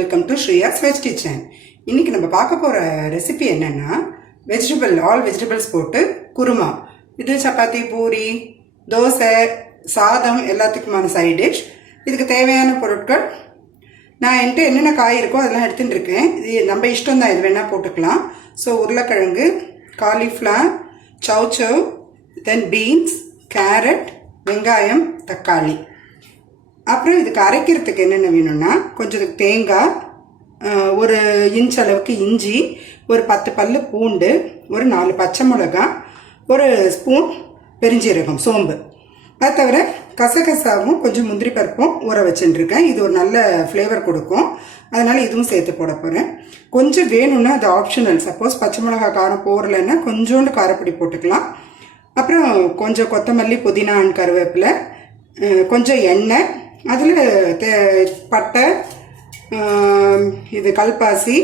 Welcome to Shriya's veg kitchen. இன்னைக்கு நம்ம பார்க்க போகிற ரெசிபி என்னென்னா ஆல் வெஜிடபிள்ஸ் போட்டு குருமா. இது சப்பாத்தி, பூரி, தோசை, சாதம் எல்லாத்துக்குமான சைட் டிஷ். இதுக்கு தேவையான பொருட்கள் நான் என்கிட்ட என்னென்ன காய் இருக்கோ அதெல்லாம் எடுத்துகிட்டு இருக்கேன். இது நம்ம இஷ்டம் தான், இது வேணால் போட்டுக்கலாம். ஸோ உருளைக்கிழங்கு, காலிஃப்ளவர், சவ் சவ், தென் பீன்ஸ், கேரட், வெங்காயம், தக்காளி. அப்புறம் இதுக்கு அரைக்கிறதுக்கு என்னென்ன வேணும்னா கொஞ்சம் தேங்காய், ஒரு இன்ச் அளவுக்கு இஞ்சி, ஒரு 10 பல்லு பூண்டு, ஒரு 4 பச்சை மிளகாய், ஒரு ஸ்பூன் பெருஞ்சீரகம், சோம்பு. அது தவிர கசகசாவும் கொஞ்சம் முந்திரி பருப்பும் ஊற வச்சுட்டுருக்கேன். இது ஒரு நல்ல ஃப்ளேவர் கொடுக்கும், அதனால் இதுவும் சேர்த்து போட போகிறேன். கொஞ்சம் வேணும்னா அது ஆப்ஷனல். சப்போஸ் பச்சை மிளகாய் காரம் போடலைன்னா கொஞ்சோண்டு காரப்பொடி போட்டுக்கலாம். அப்புறம் கொஞ்சம் கொத்தமல்லி, புதினா அண்ட் கருவேப்பிலை, கொஞ்சம் எண்ணெய், அதில் பட்டை, இது கல்பாசி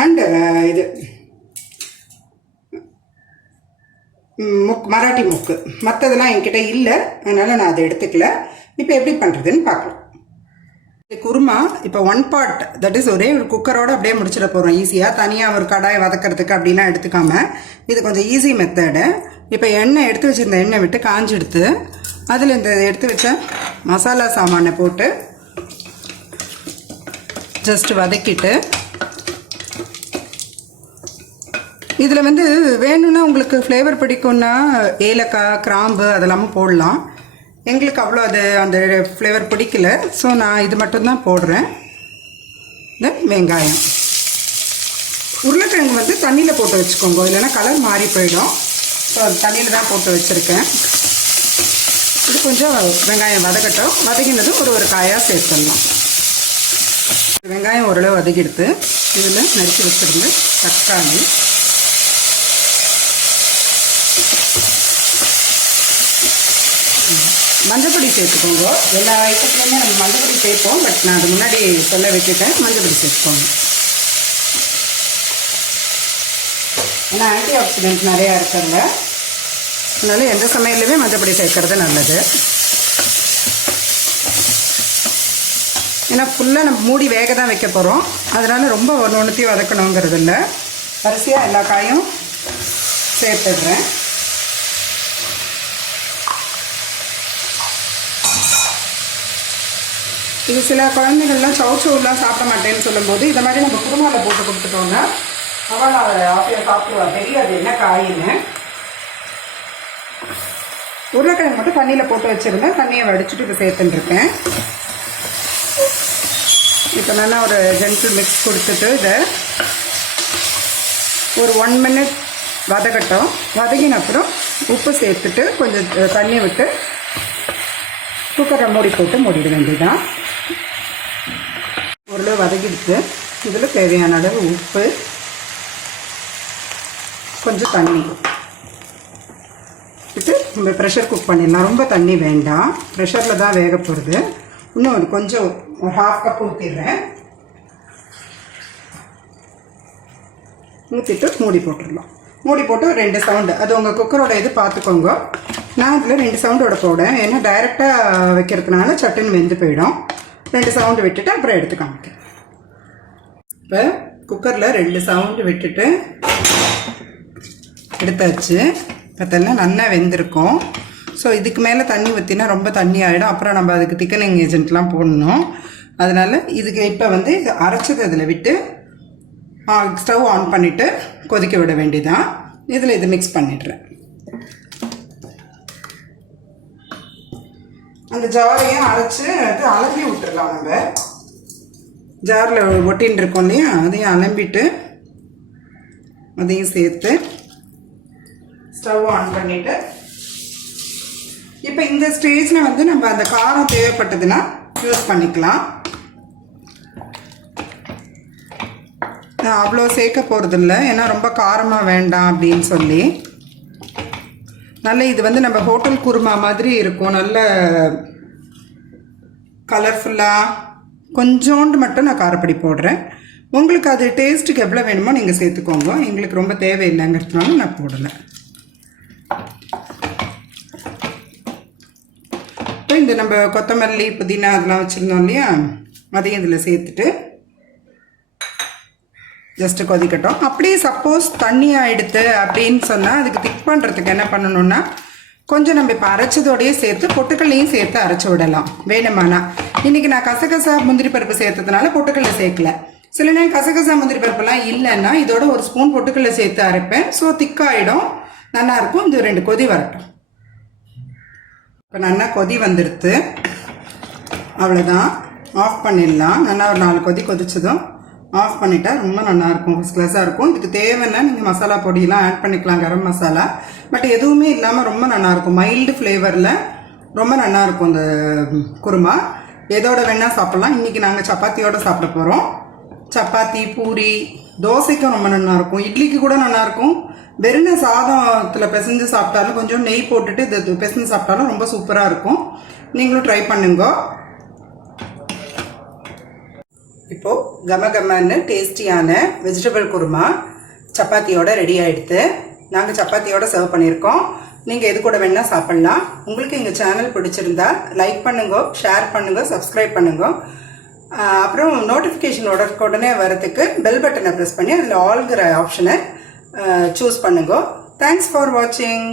அண்ட் இது மராட்டி முக்கு. மற்றதெல்லாம் என்கிட்ட இல்லை, அதனால் நான் அதை எடுத்துக்கல. இப்போ எப்படி பண்ணுறதுன்னு பார்க்கலாம். குருமா இப்போ 1 part, தட் இஸ் ஒரே ஒரு குக்கரோடு அப்படியே முடிச்சிட போகிறோம் ஈஸியாக. தனியாக ஒரு கடாய் வதக்கிறதுக்கு அப்படிலாம் எடுத்துக்காமல் இது கொஞ்சம் ஈஸி மெத்தடு. இப்போ எண்ணெய் எடுத்து வச்சுருந்த எண்ணெய் விட்டு காஞ்சி எடுத்து அதில் இந்த எடுத்து வச்ச மசாலா சாமானை போட்டு ஜஸ்ட் வதக்கிட்டு, இதில் வந்து வேணும்னா உங்களுக்கு ஃப்ளேவர் பிடிக்கும்னா ஏலக்காய், கிராம்பு அதெல்லாமும் போடலாம். எங்களுக்கு அவ்வளோ அந்த ஃப்ளேவர் பிடிக்கல, ஸோ நான் இது மட்டும்தான் போடுறேன். தென் வெங்காயம், உருளைக்கிழங்கு வந்து தண்ணியில் போட்டு வச்சுக்கோங்க, இல்லைன்னா கலர் மாறி போயிடும். ஸோ அது தண்ணியில் தான் போட்டு வச்சுருக்கேன். இது கொஞ்சம் வெங்காயம் வதக்கட்டும். வதக்கினதும் ஒரு காயாக சேர்த்துடலாம். வெங்காயம் ஓரளவு வதக்கிடுத்து இதில் நறுக்கி வச்சுருந்து தக்காளி, மஞ்சப்பொடி சேர்த்துக்கோங்க. எல்லா ஐட்டத்துலையுமே நம்ம மஞ்சப்பொடி சேர்ப்போம், பட் நான் அது முன்னாடி சொல்ல வச்சுட்டேன். மஞ்சப்பொடி சேர்த்துக்கோங்க, ஏன்னா ஆன்டி ஆக்சிடென்ட் நிறையா இருக்கிறதுல, அதனால எந்த சமையல்லையுமே மஞ்சப்பொடி சேர்க்கறது நல்லது. ஏன்னா ஃபுல்லாக நம்ம மூடி வேக தான் வைக்க போகிறோம், அதனால் ரொம்ப ஒன்றுத்தையும் வதக்கணுங்கிறது இல்லை. வரிசையாக எல்லா காயும் சேர்த்துடுறேன். இது சில குழந்தைகள்லாம் சவுச்சவுலாம் சாப்பிட மாட்டேன்னு சொல்லும்போது இதை மாதிரி நம்ம குருமாவில் போட்டு கொடுத்துட்டோம்னா அவள் அதை ஆஃபியாக சாப்பிடுவாள். தெரியாது என்ன காயின்னு. உருளைக்கிழங்கு மட்டும் தண்ணியில் போட்டு வச்சுருந்தேன், தண்ணியை வடிச்சுட்டு இப்போ சேர்த்துட்டுருக்கேன். இப்போ நல்லா ஒரு ஜென்டில் மிக்ஸ் கொடுத்துட்டு இதை ஒரு 1 minute வதக்கட்டும். வதக்கின அப்புறம் உப்பு சேர்த்துட்டு கொஞ்சம் தண்ணி விட்டு குக்கரை மூடி போட்டு மூடிட வேண்டியதான். ஓரளவு வதக்கிடுத்து இதில் தேவையான அளவு உப்பு, கொஞ்சம் தண்ணி விட்டு நம்ம ப்ரெஷர் குக் பண்ணிடலாம். ரொம்ப தண்ணி வேண்டாம், ப்ரெஷரில் தான் வேக போகிறது. இன்னும் கொஞ்சம் ஒரு 1/2 கப் ஊற்றிடுறேன். ஊற்றிட்டு மூடி போட்டுடலாம். மூடி போட்டு 2 சவுண்டு, அது உங்கள் குக்கரோட இது பார்த்துக்கோங்க. நான் இதில் 2 சவுண்டோட போடுறேன், ஏன்னா டைரெக்டாக வைக்கிறதுனால சட்டுன்னு வெந்து போயிடும். 2 சவுண்டு விட்டுட்டு அப்புறம் எடுத்து காமிக்கிறேன். இப்போ குக்கரில் 2 சவுண்டு விட்டுட்டு எடுத்தாச்சு. பார்த்தெல்லாம் நல்லா வெந்திருக்கும். ஸோ இதுக்கு மேலே தண்ணி ஊற்றினா ரொம்ப தண்ணி ஆகிடும், அப்புறம் நம்ம அதுக்கு திக்கனிங் ஏஜென்ட்லாம் போடணும். அதனால் இதுக்கு இப்போ வந்து அரைச்சது அதில் விட்டு ஸ்டவ் ஆன் பண்ணிவிட்டு கொதிக்க விட வேண்டியதான். இதில் இது மிக்ஸ் பண்ணிடுறேன். அந்த ஜாரையும் அரைச்சி அது அலம்பி விட்டுடலாம். நம்ம ஜாரில் ஒட்டின்னு இருக்கோம் இல்லையா, அதையும் அலம்பிட்டு அதையும் சேர்த்து ஸ்டவ் ஆன் பண்ணிவிட்டு இப்போ இந்த ஸ்டேஜில் வந்து நம்ம அந்த காரம் தேவைப்பட்டதுன்னா யூஸ் பண்ணிக்கலாம். நான் அவ்வளோ சேர்க்க போகிறதில்ல, ஏன்னா ரொம்ப காரமாக வேண்டாம் அப்படின்னு சொல்லி. நல்ல இது வந்து நம்ம ஹோட்டல் குருமா மாதிரி இருக்கும், நல்ல கலர்ஃபுல்லாக. கொஞ்சோண்டு மட்டும் நான் காரப்பொடி போடுறேன். உங்களுக்கு அது டேஸ்ட்டுக்கு எவ்வளோ வேணுமோ நீங்கள் சேர்த்துக்கோங்க. எங்களுக்கு ரொம்ப தேவையில்லைங்கிறதுனால நான் போடலை. இப்போ இந்த நம்ம கொத்தமல்லி, புதினா அதெல்லாம் வச்சுருந்தோம் இல்லையா, அதையும் இதில் சேர்த்துட்டு ஜஸ்ட்டு கொதிக்கட்டும். அப்படியே சப்போஸ் தண்ணி ஆகிடுது அப்படின்னு சொன்னால் அதுக்கு திக் பண்ணுறதுக்கு என்ன பண்ணணும்னா கொஞ்சம் நம்ம இப்போ அரைச்சதோடையே சேர்த்து பொட்டுக்கல்லையும் சேர்த்து அரைச்சி விடலாம் வேணுமானா. இன்றைக்கி நான் கசகசா முந்திரி பருப்பு சேர்த்ததுனால பொட்டுக்கல்லை சேர்க்கல. சில நேரம் கசகசா முந்திரி பருப்புலாம் இல்லைன்னா இதோட ஒரு ஸ்பூன் பொட்டுக்கல்லை சேர்த்து அரைப்பேன். ஸோ திக்காகிடும், நல்லாயிருக்கும். இது 2 கொதி வரட்டும். இப்போ நல்லா கொதி வந்துடுது, அவ்வளோதான், ஆஃப் பண்ணிடலாம். நல்லா ஒரு 4 கொதி கொதிச்சதும் ஆஃப் பண்ணிட்டா ரொம்ப நல்லாயிருக்கும், ஃபஸ்ட் கிளாஸாக இருக்கும். இதுக்கு தேவைன்னா நீங்கள் மசாலா பொடியெலாம் ஆட் பண்ணிக்கலாம், கரம் மசாலா. பட் எதுவுமே இல்லாமல் ரொம்ப நல்லாயிருக்கும், மைல்டு ஃப்ளேவரில் ரொம்ப நல்லாயிருக்கும் இந்த குருமா. எதோட வேணால் சாப்பிட்லாம். இன்றைக்கி நாங்கள் சப்பாத்தியோடு சாப்பிட போகிறோம். சப்பாத்தி, பூரி, தோசைக்கும் ரொம்ப நல்லாயிருக்கும், இட்லிக்கு கூட நல்லாயிருக்கும். வெறும் சாதத்தில் பிசைஞ்சு சாப்பிட்டாலும் கொஞ்சம் நெய் போட்டுட்டு இது பிசைஞ்சு சாப்பிட்டாலும் ரொம்ப சூப்பராக இருக்கும். நீங்களும் ட்ரை பண்ணுங்க. இப்போது கமகமன்னு டேஸ்டியான வெஜிடபிள் குருமா சப்பாத்தியோட ரெடி ஆகிடுது. நாங்கள் சப்பாத்தியோட சர்வ் பண்ணியிருக்கோம். நீங்கள் எது கூட வேணால் சாப்பிட்லாம். உங்களுக்கு எங்கள் சேனல் பிடிச்சிருந்தா லைக் பண்ணுங்க, ஷேர் பண்ணுங்க, சப்ஸ்கிரைப் பண்ணுங்க. அப்புறம் நோட்டிஃபிகேஷன் உடனே வரதுக்கு பெல் பட்டனை ப்ரெஸ் பண்ணி அதில் ஆல்கிற ஆப்ஷனை சூஸ் பண்ணுங்க. தேங்க்ஸ் ஃபார் வாட்சிங்.